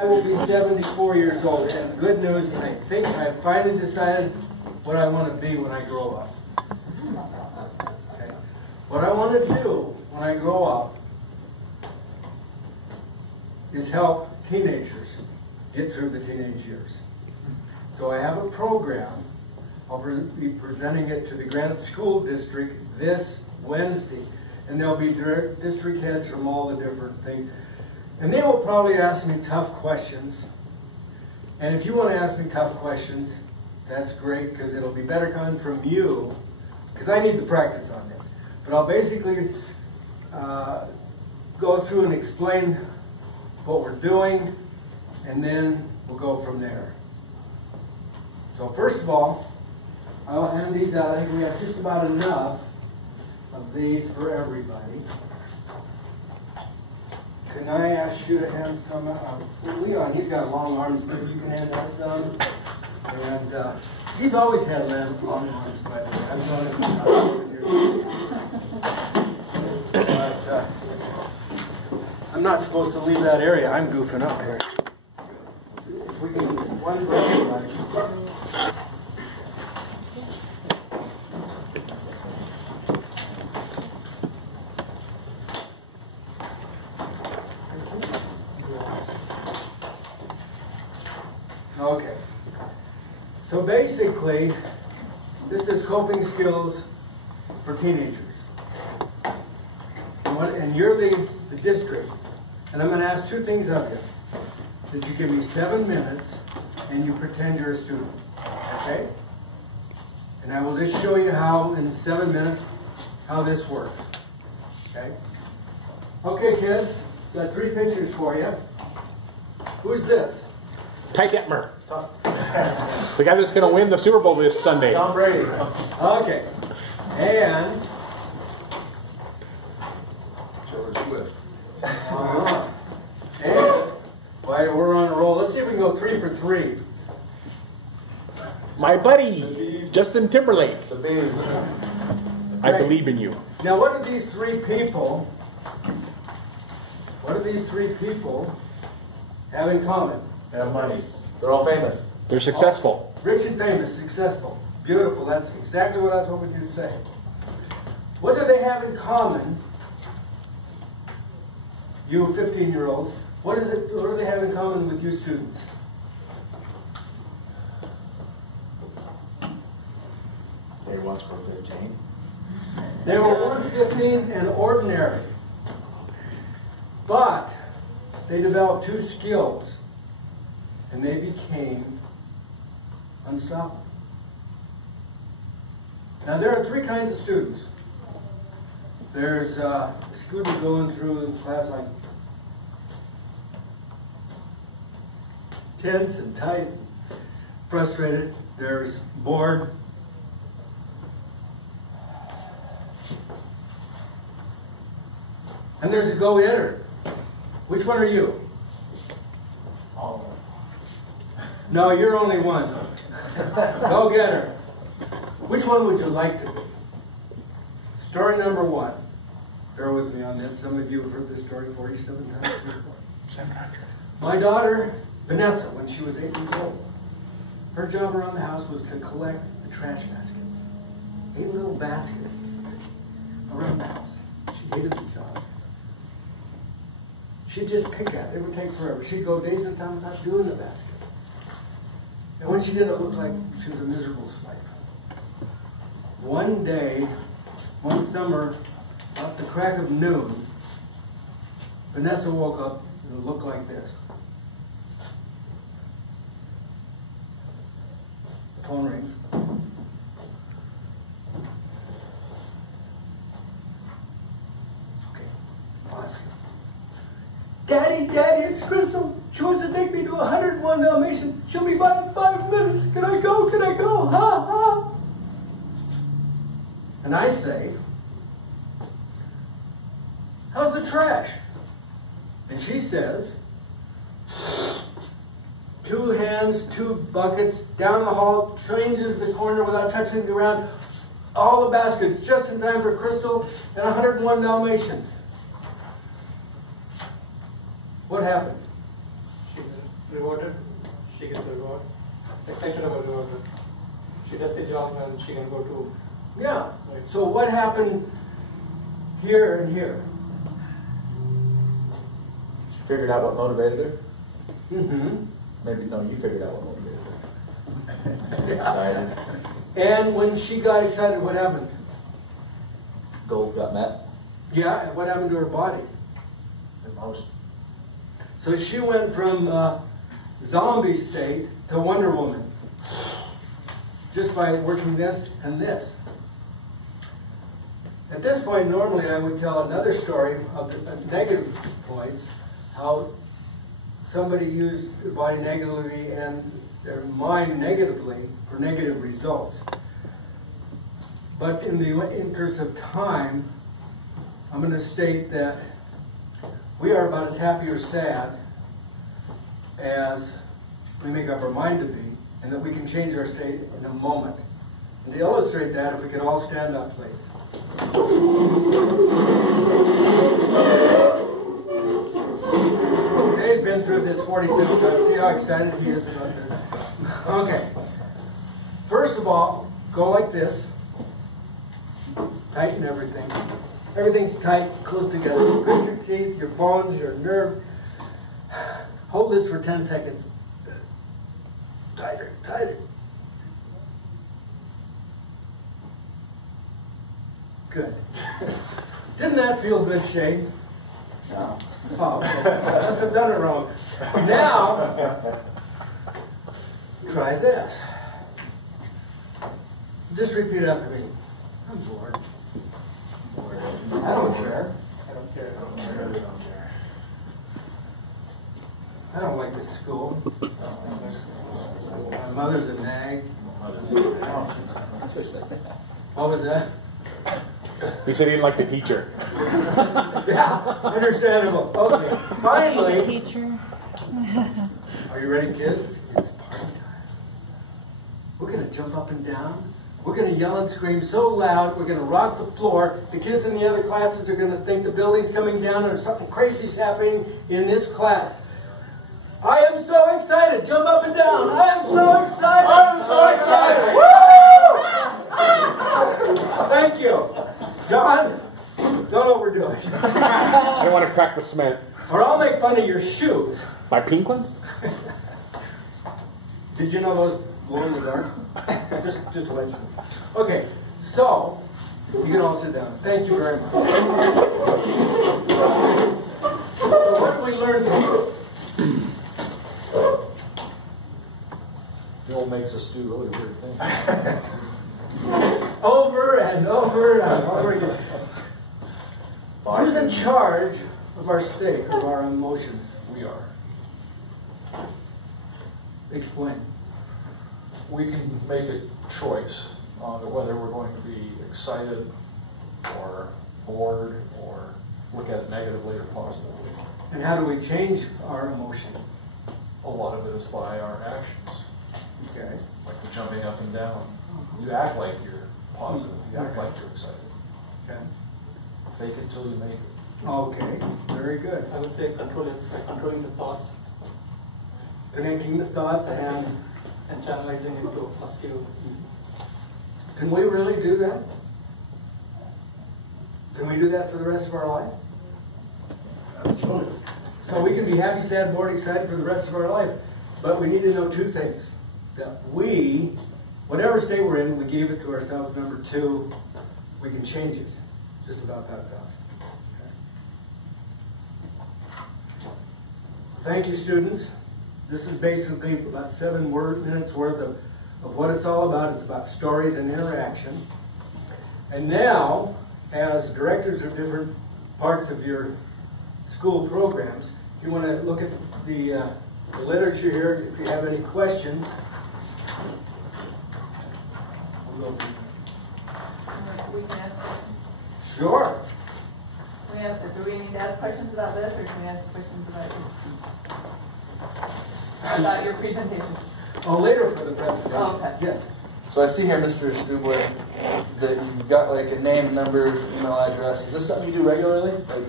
I will be 74 years old. And good news, I think I finally decided what I want to be when I grow up. Okay. What I want to do when I grow up is help teenagers get through the teenage years. So I have a program. I'll be presenting it to the Granite School District this Wednesday. And there'll be district heads from all the different things. And they will probably ask me tough questions. And if you want to ask me tough questions, that's great, because it'll be better coming from you, because I need to practice on this. But I'll basically go through and explain what we're doing, and then we'll go from there. So first of all, I'll hand these out. I think we have just about enough of these for everybody. Can I ask you to hand some out? Leon, he's got long arms, but you can hand out some. And he's always had long arms, by the way. I'm going to but I'm not supposed to leave that area. I'm goofing up here. If we can get one for everybody. Okay, so basically, this is coping skills for teenagers. And you're the district. And I'm going to ask two things of you. That you give me 7 minutes and you pretend you're a student. Okay? And I will just show you how, in 7 minutes, how this works. Okay? Okay, kids. Got 3 pictures for you. Who's this? Ty Detmer. The guy that's going to win the Super Bowl this Sunday. Tom Brady. Okay. And Taylor Swift. And while we're on a roll, let's see if we can go 3 for 3. My buddy, Justin Timberlake. The Beavs. I believe in you. Now, what do these three people have in common? They have money. They're all famous. They're successful. Rich and famous, successful. Beautiful. That's exactly what I was hoping you to say. What do they have in common? You 15-year-olds. What do they have in common with you students? They once were 15. They were once 15 and ordinary. But they developed 2 skills. And they became unstoppable. Now there are 3 kinds of students. There's a student going through class like tense and tight, frustrated. There's bored. And there's a go-getter. Which one are you? All of them. No, you're only one. Go-getter. Which one would you like to be? Story number 1. Bear with me on this. Some of you have heard this story 47 times before. 700. My daughter, Vanessa, when she was 8 years old, her job around the house was to collect the trash baskets. 8 little baskets just around the house. She hated the job. She'd just pick at it. It would take forever. She'd go days at a time without doing the basket. And when she did, it looked like she was a miserable slave. One day, one summer, at the crack of noon, Vanessa woke up and it looked like this. The phone rings. Okay, let's go. Daddy, it's Crystal. She wants to take me to 101 Dalmatian. She'll be by in 5 minutes. Can I go? Ha, ha. And I say, how's the trash? And she says, 2 hands, 2 buckets, down the hall, changes the corner without touching the ground, all the baskets, just in time for Crystal and 101 Dalmatians. What happened? rewarded, she gets a reward. Excited about reward. She does the job and she can go to. Yeah. Right. So what happened here and here? She figured out what motivated her? Mm-hmm. Maybe, no, you figured out what motivated her. Excited. And when she got excited, what happened? Goals got met. Yeah, and what happened to her body? Emotion. So she went from zombie state to Wonder Woman just by working this and this. At this point, normally I would tell another story of the negative points, how somebody used their body negatively and their mind negatively for negative results. But in the interest of time, I'm going to state that we are about as happy or sad as we make up our mind to be, and that we can change our state in a moment. And to illustrate that, if we could all stand up, please. Dave's been through this 47 times. See how excited he is about this? Okay. First of all, go like this. Tighten everything. Everything's tight, close together. Pinch your teeth, your bones, your nerve. Hold this for 10 seconds. Tighter, tighter. Good. Didn't that feel good, Shane? No. Oh, I must have done it wrong. Now, try this. Just repeat after me. I'm bored. I don't care. I don't care. I don't like this school. My mother's a nag. What was that? He said he didn't like the teacher. Yeah, understandable. Okay, finally. Teacher. Are you ready, kids? It's party time. We're going to jump up and down. We're going to yell and scream so loud, we're going to rock the floor. The kids in the other classes are going to think the building's coming down or something crazy's happening in this class. I am so excited. Jump up and down. I am so excited. I'm so excited. Woo! Thank you. John, don't overdo it. I don't want to crack the cement. Or I'll make fun of your shoes. My pink ones? Did you know those glow in the dark? Just to let you know. Okay, so you can all sit down. Thank you very much. So what did we learn from you? The old makes us do really weird things. Over and over and over again. Who's in charge of our state, of our emotions? We are. Explain. We can make a choice on whether we're going to be excited or bored or look at it negatively or positively. And how do we change our emotion? A lot of it is by our actions, Okay. like the jumping up and down. You act like you're positive. You act like you're excited. Okay. Fake it till you make it. Okay. Very good. I would say controlling the thoughts Connecting the thoughts and channelizing it to positive. can we really do that? Can we do that for the rest of our life? Absolutely. So we can be happy, sad, bored, excited for the rest of our life. But we need to know two things. That we, whatever state we're in, we gave it to ourselves. Number two, we can change it. Just about that fast. Okay. Thank you, students. This is basically about 7 minutes worth of what it's all about. It's about stories and interaction. And now, as directors of different parts of your school programs, you want to look at the literature here. If you have any questions, we'll go from We can ask questions. there. Sure. Do we need to ask questions about this, or can we ask questions about your presentation? Oh, later for the presentation. Oh, okay. Yes. So I see here, Mr. Stubler, that you've got like a name, number, email address. Is this something you do regularly? Like,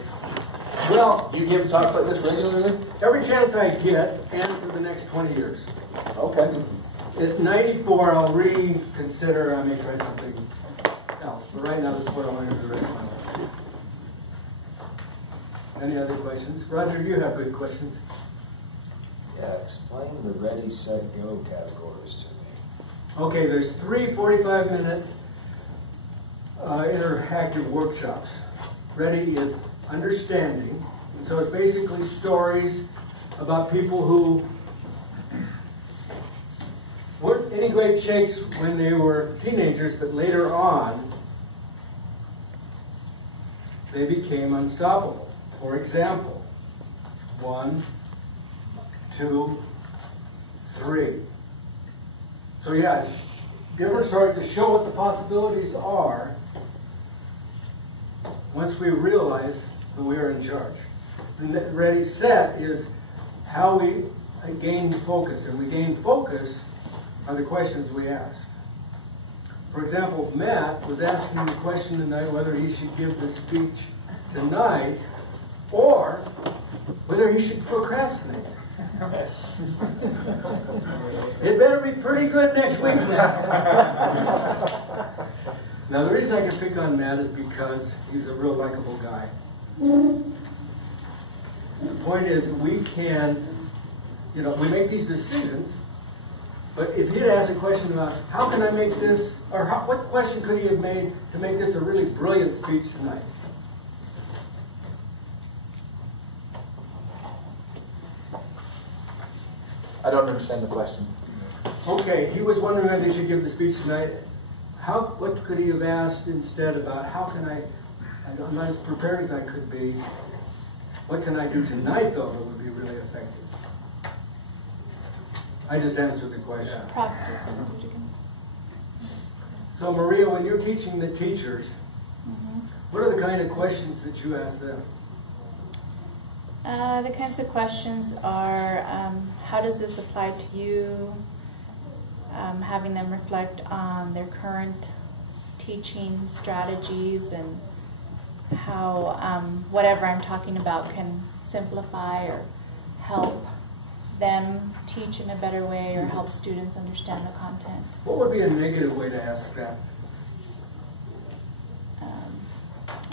Well, You give talks like this regularly? every chance I get, and for the next 20 years. Okay. At 94, I'll reconsider, I may try something else. But right now, this is what I want to do the rest of my life. Any other questions? Roger, you have good questions. Yeah, explain the ready, set, go categories to me. Okay, there's 3 45-minute interactive workshops. Ready is understanding, and so it's basically stories about people who weren't any great shakes when they were teenagers, but later on, they became unstoppable. For example, 1, 2, 3. So yeah, it's different stories to show what the possibilities are once we realize that we are in charge. And ready, set is how we gain focus, and we gain focus are the questions we ask. For example, Matt was asking the question tonight whether he should give the speech tonight or whether he should procrastinate. It better be pretty good next week now. Now, the reason I can pick on Matt is because he's a real likable guy. The point is, we can, we make these decisions, but if he had asked a question about how can I make this, or what question could he have made to make this a really brilliant speech tonight? I don't understand the question. Okay, he was wondering whether he should give the speech tonight. What could he have asked instead about how can I'm not as prepared as I could be. What can I do tonight, though, that would be really effective? I just answered the question. Practice. So, Maria, when you're teaching the teachers, what are the kind of questions that you ask them? The kinds of questions are, how does this apply to you? Having them reflect on their current teaching strategies and how whatever I'm talking about can simplify or help them teach in a better way or help students understand the content. What would be a negative way to ask that?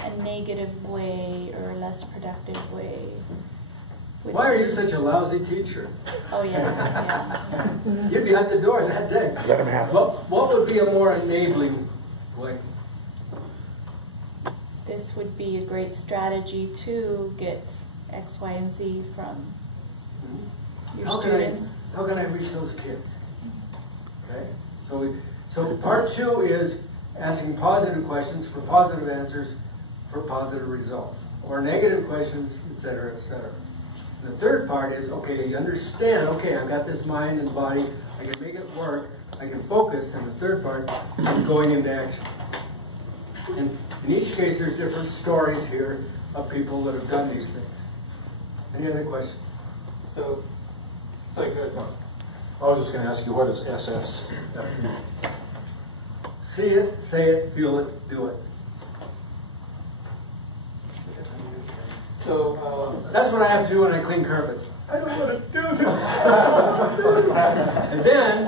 A negative way or a less productive way. Why are you such a lousy teacher? Oh, yeah. You'd be at the door that day. Let him have it. What would be a more enabling way? This would be a great strategy to get X, Y, and Z from your students. How can I reach those kids? Okay? So part 2 is asking positive questions for positive answers for positive results, or negative questions, etc., etc. The third part is, okay, you understand, okay, I've got this mind and body, I can make it work, I can focus, and the third part is going into action. And in each case, there's different stories here of people that have done these things. Any other questions? So, sorry, go ahead. I was just going to ask you, what is SSFU? See it, say it, feel it, do it. So, That's what I have to do when I clean carpets. I don't want to do that. And then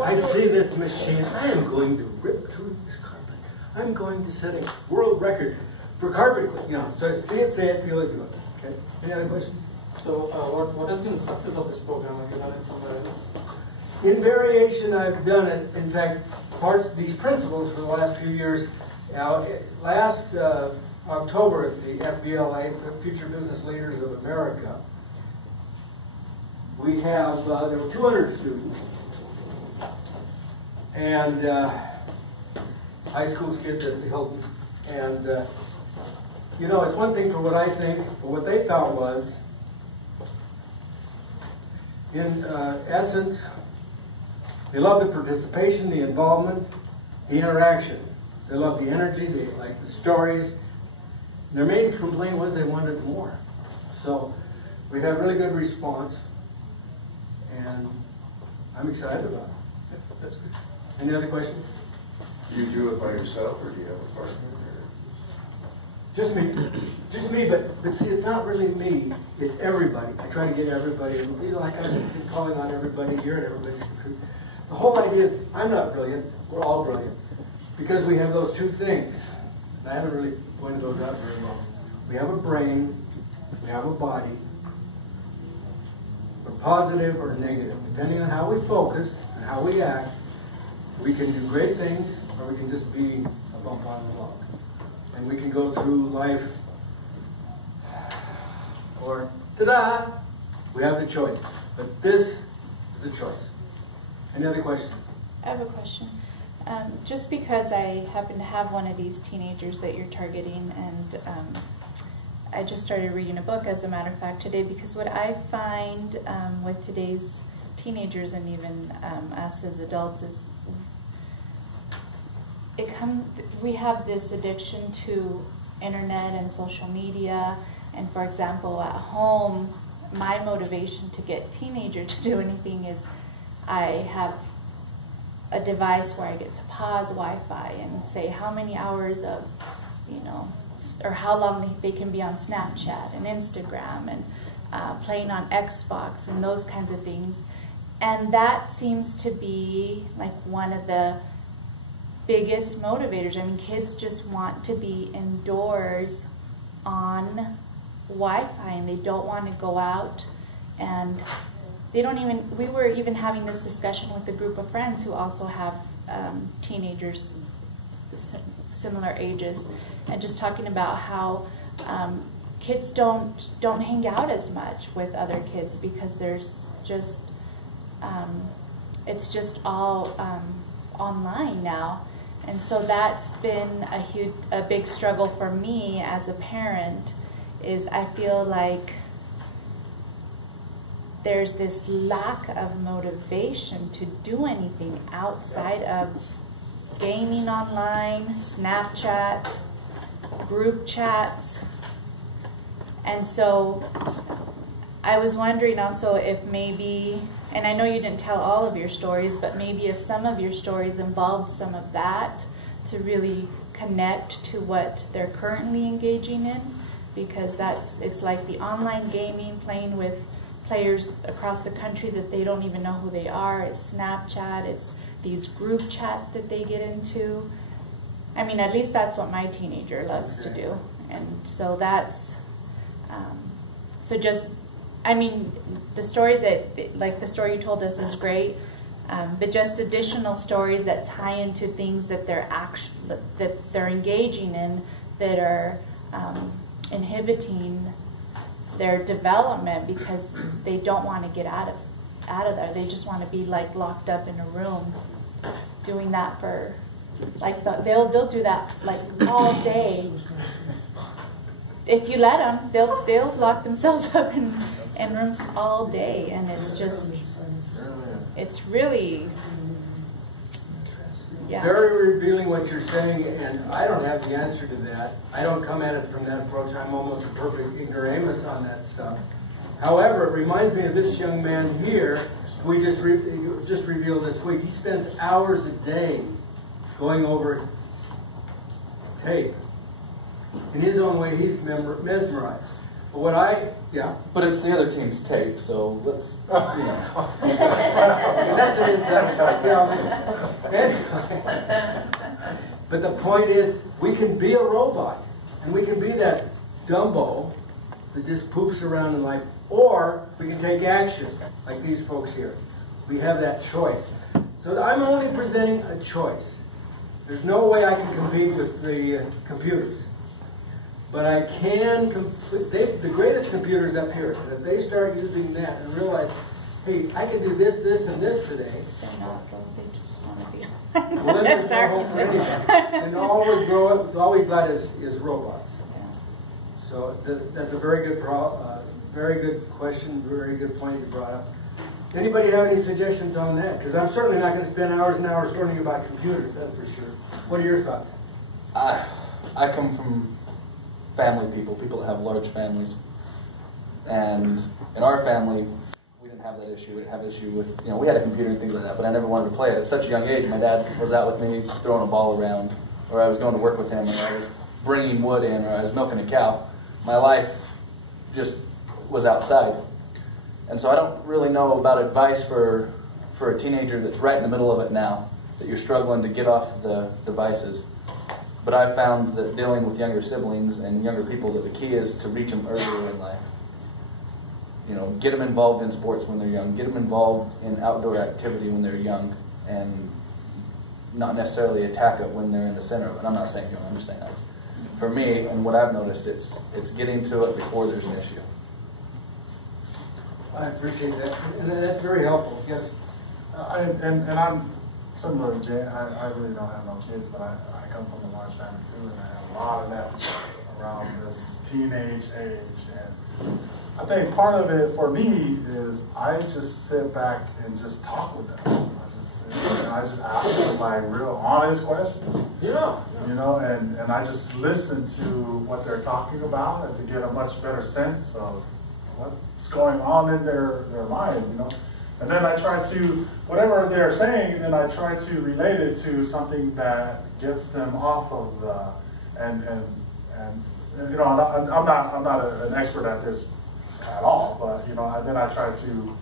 I see this machine. I am going to rip through this carpet. I'm going to set a world record for carpet cleaning. So see it, say it, feel it, do it. Okay. Any other questions? so what has been the success of this program? Have you done it somewhere else? In variation, I've done it. In fact, these principles for the last few years. Last October at the FBLA, Future Business Leaders of America, we have, there were 200 students, and high school kids at the Hilton. And, it's one thing for what I think, but what they thought was, in essence, they love the participation, the involvement, the interaction. They love the energy, they like the stories. Their main complaint was they wanted more. So we had really good response, and I'm excited about it. That's good. Any other questions? Do you do it by yourself, or do you have a partner? Just me, but see, it's not really me, it's everybody. I try to get everybody, like I've been calling on everybody here and everybody's contributing. The whole idea is, I'm not brilliant, we're all brilliant. Because we have those two things. And I haven't really pointed those out very well. We have a brain, we have a body. We're positive or negative. Depending on how we focus and how we act, we can do great things or we can just be a bump on the block. And we can go through life, or ta-da, we have the choice. But this is a choice. Any other questions? I have a question. Just because I happen to have one of these teenagers that you're targeting, and I just started reading a book, as a matter of fact, today, because what I find with today's teenagers and even us as adults is we have this addiction to internet and social media. And for example, at home, my motivation to get teenagers to do anything is I have a device where I get to pause Wi-Fi and say how many hours of, or how long they can be on Snapchat and Instagram and playing on Xbox and those kinds of things. And that seems to be like one of the biggest motivators. I mean, kids just want to be indoors on Wi-Fi and they don't want to go out, and they don't even, we were even having this discussion with a group of friends who also have teenagers similar ages, and just talking about how kids don't hang out as much with other kids because there's just it's just all online now. And so that's been a big struggle for me as a parent, is I feel like there's this lack of motivation to do anything outside of gaming online, Snapchat, group chats. And so I was wondering also if maybe, and I know you didn't tell all of your stories, but maybe if some of your stories involved some of that to really connect to what they're currently engaging in, because it's like the online gaming, playing with players across the country that they don't even know who they are. It's Snapchat, it's these group chats that they get into. I mean, at least that's what my teenager loves to do. And so that's, so just, I mean, the stories that, like the story you told us is great, but just additional stories that tie into things that they're engaging in that are inhibiting their development because they don't want to get out of there. They just want to be like locked up in a room doing that for like they'll do that like all day. If you let them, they'll lock themselves up in rooms all day, and it's really, yeah. Very revealing what you're saying, and I don't have the answer to that. I don't come at it from that approach. I'm almost a perfect ignoramus on that stuff. However, it reminds me of this young man here, we just revealed this week. He spends hours a day going over tape. In his own way, he's mesmerized. But But it's the other team's tape, so let's, That's an inside joke. Anyway. But the point is, we can be a robot, and we can be that Dumbo that just poops around in life, or we can take action, like these folks here. We have that choice. So I'm only presenting a choice. There's no way I can compete with the computers. But I can the greatest computers up here, and if they start using that and realize, hey, I can do this, this, and this today. They're not, though. They just want to be. Well, then there's no hope for anybody. And all we've got is robots. Yeah. So that's a very good question, very good point you brought up. Anybody have any suggestions on that? Because I'm certainly not going to spend hours and hours learning about computers, that's for sure. What are your thoughts? I come from family people that have large families. And in our family, we didn't have that issue. We didn't have issue with, we had a computer and things like that, but I never wanted to play it. At such a young age, my dad was out with me throwing a ball around, or I was going to work with him, and I was bringing wood in or I was milking a cow. My life just was outside. And so I don't really know about advice for a teenager that's right in the middle of it now, that you're struggling to get off the devices. But I've found that dealing with younger siblings and younger people, that the key is to reach them earlier in life. You know, get them involved in sports when they're young, get them involved in outdoor activity when they're young, and not necessarily attack it when they're in the center of it. I'm not saying I'm just saying that. For me, and what I've noticed, it's getting to it before there's an issue. I appreciate that, and that's very helpful. Yes. And I'm similar to Jay. I really don't have no kids, but I come from a large family too, and I have a lot of nephews around this teenage age. And I think part of it for me is I just sit back and just talk with them. I just ask them like real honest questions. Yeah. You know, and I just listen to what they're talking about and to get a much better sense of what's going on in their mind, you know. And then I try to, whatever they're saying, then I try to relate it to something that gets them off of the, and you know, I'm not an expert at this at all, but you know, then I try to, you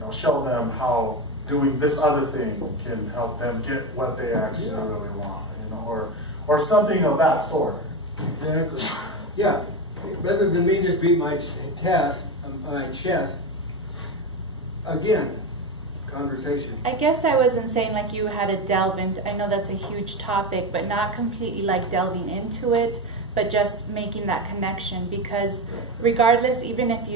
know, show them how doing this other thing can help them get what they actually really want, you know, or something of that sort. Exactly. Yeah. Rather than me just beat my chest, again, conversation. I guess I wasn't saying like you had to delve into, I know that's a huge topic, but not completely like delving into it, but just making that connection, because regardless, even if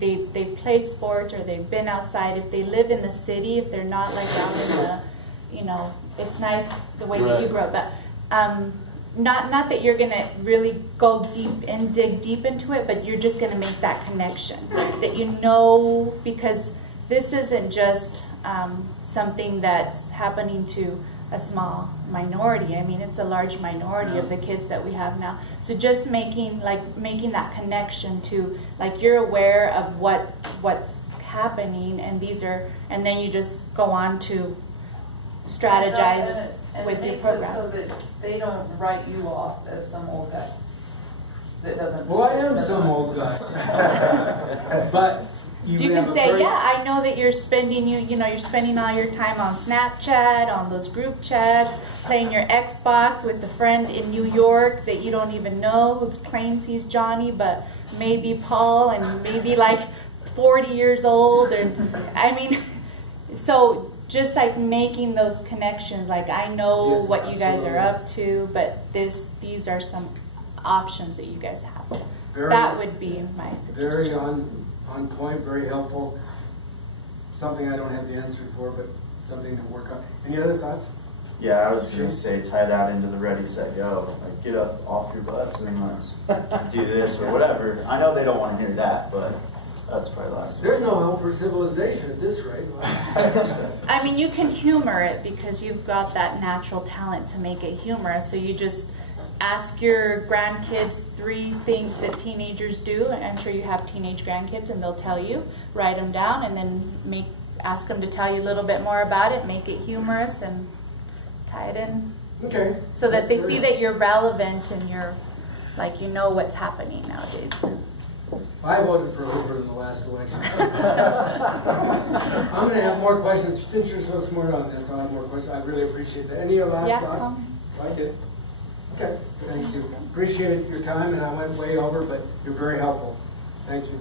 they play sports or they've been outside, if they live in the city, if they're not like down in the, you know, it's nice the way that you grew up, but not that you're gonna really go deep and dig deep into it, but you're just gonna make that connection, that you know, because this isn't just something that's happening to a small minority. I mean, it's a large minority of the kids that we have now. So just making that connection to, like, you're aware of what's happening, and and then you just go on to strategize with your program. So that they don't write you off as some old guy that doesn't. Well, I am some old guy, but. You can say, yeah, I know that you're spending all your time on Snapchat, on those group chats, playing your Xbox with a friend in New York that you don't even know, who claims he's Johnny, but maybe Paul, and maybe like 40 years old. And I mean, so just like making those connections, like I know what you guys are up to, but these are some options that you guys have. That would be my suggestion. Very on point, very helpful. Something I don't have the answer for, but something to work on. Any other thoughts? Yeah, I was going to say, tie that into the ready, set, go. Like, get up off your butts and let's do this or whatever. I know they don't want to hear that, but that's probably the last thing. There's no hope for civilization at this rate. I mean, you can humor it because you've got that natural talent to make it humorous. So you just ask your grandkids 3 things that teenagers do. I'm sure you have teenage grandkids, and they'll tell you. Write them down, and then ask them to tell you a little bit more about it. Make it humorous and tie it in. Okay. So that they see that you're relevant and you're like, you know what's happening nowadays. I voted for Hoover in the last election. I'm going to have more questions. Since you're so smart on this, I'll have more questions. I really appreciate that. Any last thoughts? I did. Okay, thank you. Appreciate your time, and I went way over, but you're very helpful. Thank you.